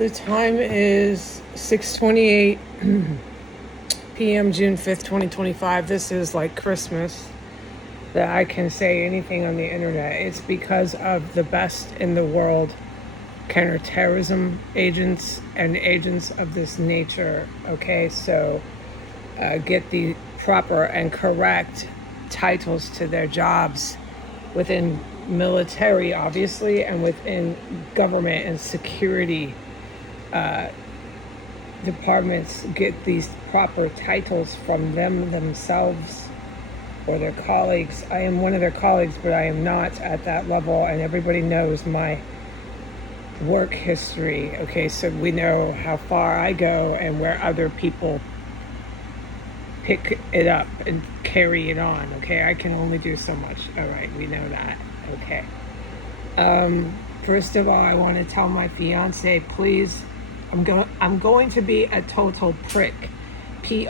The time is 6:28 p.m. June 5th, 2025. This is like Christmas that I can say anything on the internet. It's because of the best in the world counterterrorism agents and agents of this nature. Okay, so get the proper and correct titles to their jobs within military, obviously, and within government and security departments. Get these proper titles from them themselves or their colleagues. I am one of their colleagues, but I am not at that level, and everybody knows my work history. Okay, so we know how far I go and where other people pick it up and carry it on. Okay, I can only do so much. All right, we know that. Okay. First of all, I want to tell my fiance, please, I'm going to be a total prick, PRICK,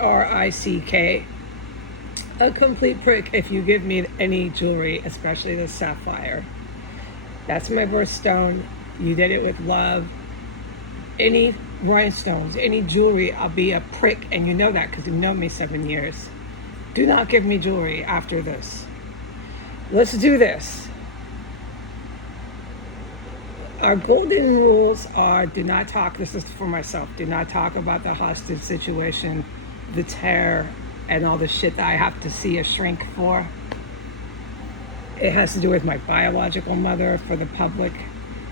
a complete prick if you give me any jewelry, especially the sapphire. That's my birthstone. You did it with love. Any rhinestones, any jewelry, I'll be a prick, and you know that because you've known me 7 years. Do not give me jewelry after this. Let's do this. Our golden rules are: do not talk, this is for myself, do not talk about the hostage situation, the terror, and all the shit that I have to see a shrink for. It has to do with my biological mother for the public.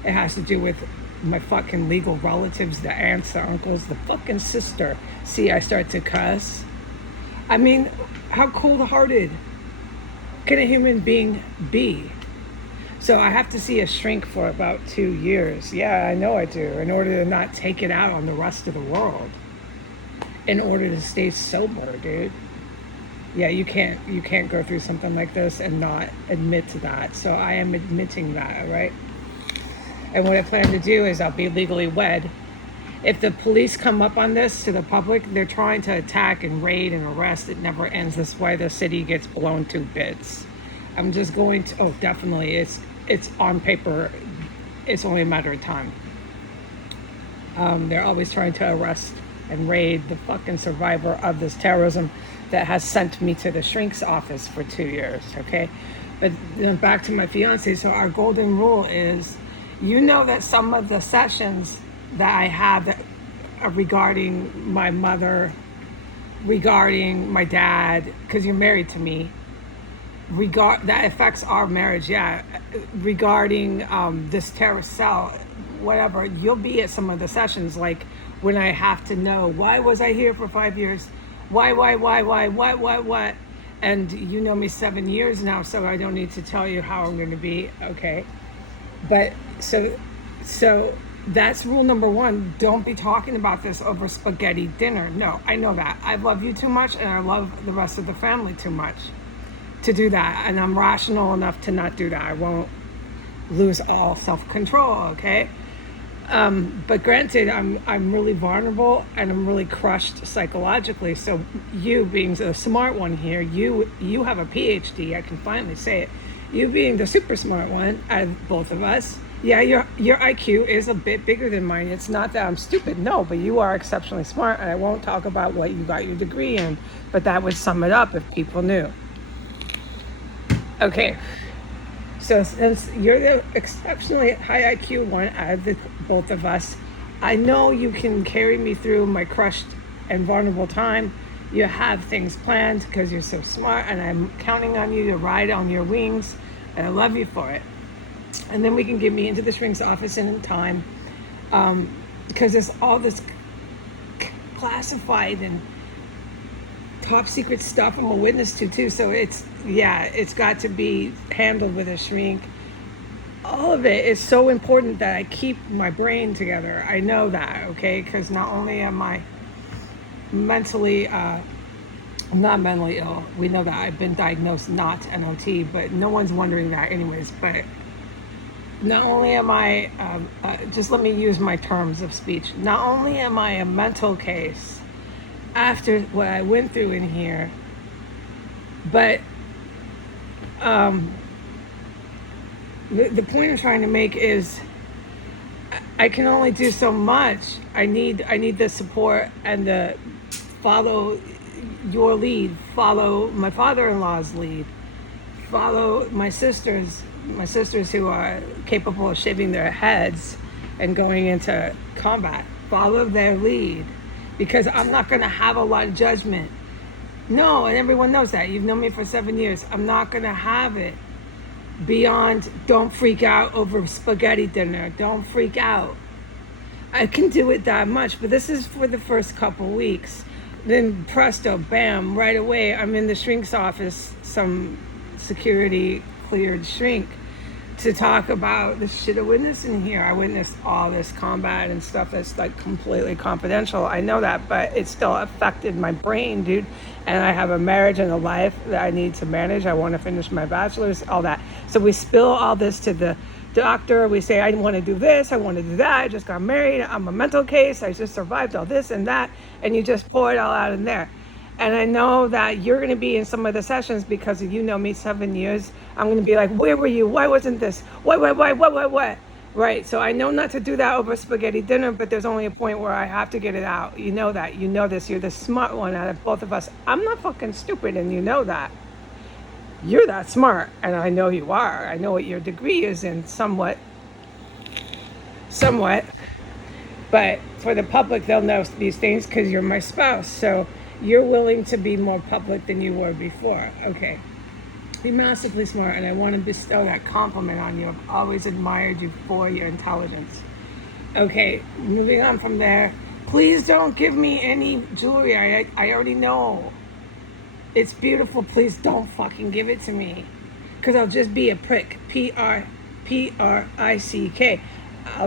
It has to do with my fucking legal relatives, the aunts, the uncles, the fucking sister. See, I start to cuss. I mean, how cold-hearted can a human being be? So I have to see a shrink for about 2 years. Yeah, I know I do. In order to not take it out on the rest of the world. In order to stay sober, dude. Yeah, you can't go through something like this and not admit to that. So I am admitting that, all right? And what I plan to do is I'll be legally wed. If the police come up on this to the public, they're trying to attack and raid and arrest. It never ends this way. The city gets blown to bits. I'm just going to, oh, definitely, it's on paper. It's only a matter of time. They're always trying to arrest and raid the fucking survivor of this terrorism that has sent me to the shrink's office for 2 years, okay? But then back to my fiance. So our golden rule is, you know that some of the sessions that I have that are regarding my mother, regarding my dad, because you're married to me, that affects our marriage, yeah. Regarding this terrorist cell, whatever, you'll be at some of the sessions, like when I have to know, why was I here for 5 years? Why? What? And you know me 7 years now, so I don't need to tell you how I'm going to be, okay? But so that's rule number one. Don't be talking about this over spaghetti dinner. No, I know that. I love you too much, and I love the rest of the family too much to do that. And I'm rational enough to not do that. I won't lose all self-control, okay? But granted, I'm really vulnerable and I'm really crushed psychologically. So you being the smart one here, you have a PhD. I can finally say it. You being the super smart one out of both of us, yeah, your IQ is a bit bigger than mine. It's not that I'm stupid, no, but you are exceptionally smart, and I won't talk about what you got your degree in, but that would sum it up if people knew. Okay, so since you're the exceptionally high IQ one out of the both of us, I know you can carry me through my crushed and vulnerable time. You have things planned because you're so smart, and I'm counting on you to ride on your wings, and I love you for it. And then we can get me into the shrink's office in time, because there's all this classified and top secret stuff I'm a witness to too. So it's got to be handled with a shrink. All of it is so important that I keep my brain together. I know that, okay? Because not only am I mentally, I'm not mentally ill. We know that I've been diagnosed not NOT, but no one's wondering that anyways. But not only am I, just let me use my terms of speech. Not only am I a mental case after what I went through in here, but the point I'm trying to make is I can only do so much. I need the support and the follow your lead, follow my father-in-law's lead, follow my sisters who are capable of shaving their heads and going into combat. Follow their lead because I'm not going to have a lot of judgment. No, and everyone knows that. You've known me for 7 years. I'm not going to have it beyond don't freak out over spaghetti dinner. Don't freak out. I can do it that much, but this is for the first couple weeks. Then presto, bam, right away, I'm in the shrink's office, some security cleared shrink, to talk about the shit I witnessed in here. I witnessed all this combat and stuff that's like completely confidential. I know that, but it still affected my brain, dude. And I have a marriage and a life that I need to manage. I want to finish my bachelor's, all that. So we spill all this to the doctor. We say, I want to do this, I want to do that. I just got married. I'm a mental case. I just survived all this and that. And you just pour it all out in there. And I know that you're going to be in some of the sessions because you know me 7 years. I'm going to be like, where were you? Why wasn't this? What? Right. So I know not to do that over spaghetti dinner, but there's only a point where I have to get it out. You know that. You know this. You're the smart one out of both of us. I'm not fucking stupid, and you know that. You're that smart, and I know you are. I know what your degree is in somewhat. But for the public, they'll know these things because you're my spouse. So you're willing to be more public than you were before. Okay. You're massively smart, and I want to bestow that compliment on you. I've always admired you for your intelligence. Okay, moving on from there. Please don't give me any jewelry. I already know. It's beautiful. Please don't fucking give it to me. Because I'll just be a prick. Prick. I'll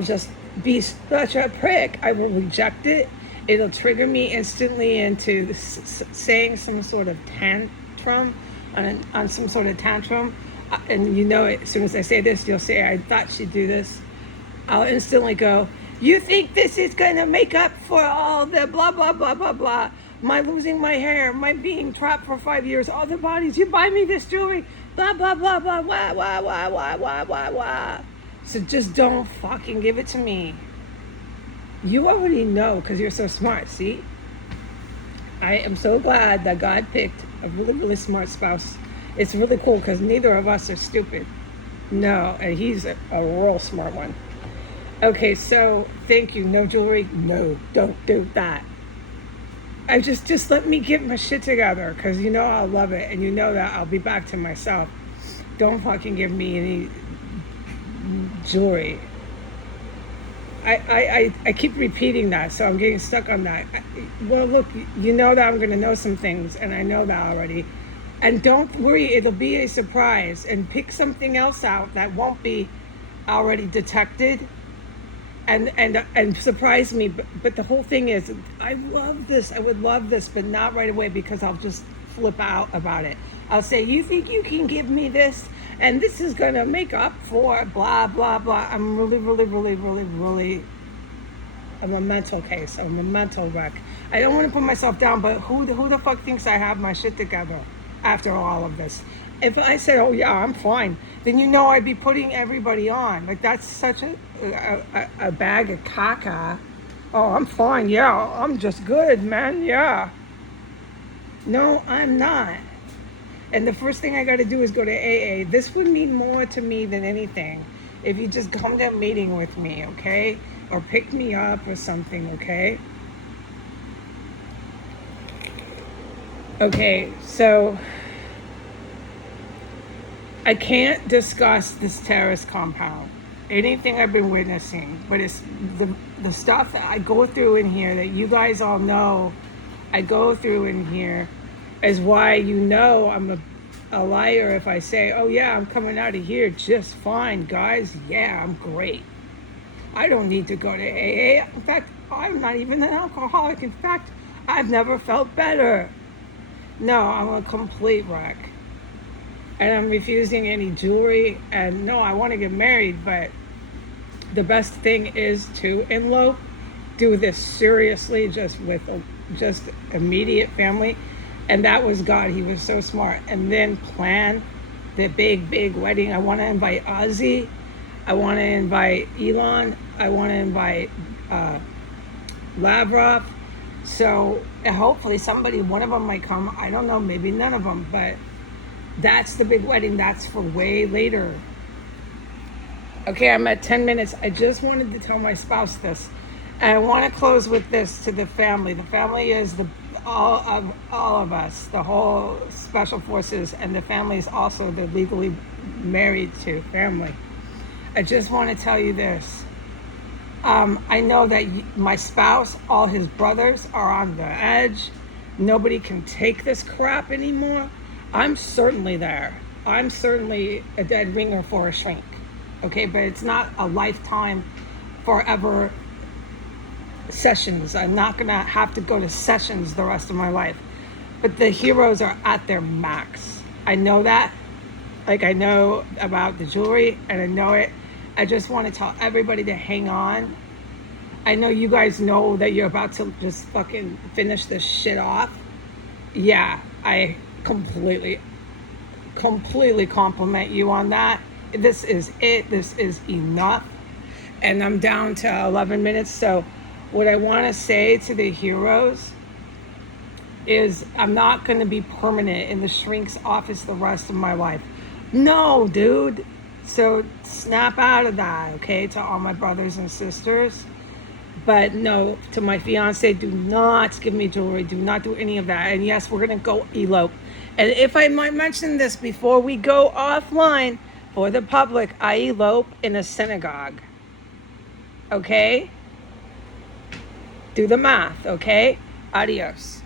just be such a prick. I will reject it. It'll trigger me instantly into saying some sort of tantrum, on some sort of tantrum. And you know it, as soon as I say this, you'll say, I thought she'd do this. I'll instantly go, you think this is going to make up for all the blah, blah, blah, blah, blah. My losing my hair, my being trapped for 5 years, all the bodies, you buy me this jewelry, blah, blah, blah, blah, wah, wah, wah, wah, wah, wah, wah. So just don't fucking give it to me. You already know because you're so smart, see? I am so glad that God picked a really, really smart spouse. It's really cool because neither of us are stupid. No, and he's a real smart one. Okay, so thank you. No jewelry? No, don't do that. I just let me get my shit together because you know I'll love it and you know that I'll be back to myself. Don't fucking give me any jewelry. I keep repeating that, so I'm getting stuck on that. Well, look, you know that I'm going to know some things, and I know that already. And don't worry, it'll be a surprise. And pick something else out that won't be already detected, and surprise me. But the whole thing is, I love this. I would love this, but not right away because I'll just flip out about it. I'll say, you think you can give me this? And this is going to make up for blah, blah, blah. I'm really, I'm a mental case. I'm a mental wreck. I don't want to put myself down, but who the fuck thinks I have my shit together after all of this? If I said, oh yeah, I'm fine, then you know I'd be putting everybody on. Like that's such a bag of caca. Oh, I'm fine. Yeah, I'm just good, man. Yeah. No, I'm not. And the first thing I got to do is go to AA. This would mean more to me than anything if you just come to a meeting with me, okay? Or pick me up or something, okay? Okay, so I can't discuss this terrorist compound, anything I've been witnessing, but it's the stuff that I go through in here that you guys all know I go through in here is why you know I'm a liar if I say, oh yeah, I'm coming out of here just fine, guys. Yeah, I'm great. I don't need to go to AA. In fact, I'm not even an alcoholic. In fact, I've never felt better. No, I'm a complete wreck. And I'm refusing any jewelry. And no, I want to get married, but the best thing is to elope, do this seriously, just with just immediate family. And that was God. He was so smart. And then plan the big wedding. I want to invite Ozzy. I want to invite Elon. I want to invite Lavrov. So hopefully one of them might come. I don't know, maybe none of them, but that's the big wedding. That's for way later. Okay, I'm at 10 minutes. I just wanted to tell my spouse this. And I want to close with this to the family. The family is all of us, the whole special forces, and the family is also the legally married to family. I just want to tell you this. I know that my spouse, all his brothers are on the edge. Nobody can take this crap anymore. I'm certainly there. I'm certainly a dead ringer for a shrink. Okay, but it's not a lifetime, forever sessions. I'm not going to have to go to sessions the rest of my life. But the heroes are at their max. I know that. Like, I know about the jewelry, and I know it. I just want to tell everybody to hang on. I know you guys know that you're about to just fucking finish this shit off. Yeah, I completely compliment you on that. This is it. This is enough. And I'm down to 11 minutes. So what I want to say to the heroes is I'm not going to be permanent in the shrink's office the rest of my life. No, dude. So snap out of that, okay, to all my brothers and sisters. But no, to my fiance, do not give me jewelry. Do not do any of that. And yes, we're going to go elope. And if I might mention this before we go offline, for the public, I elope in a synagogue. Okay? Do the math, okay? Adios.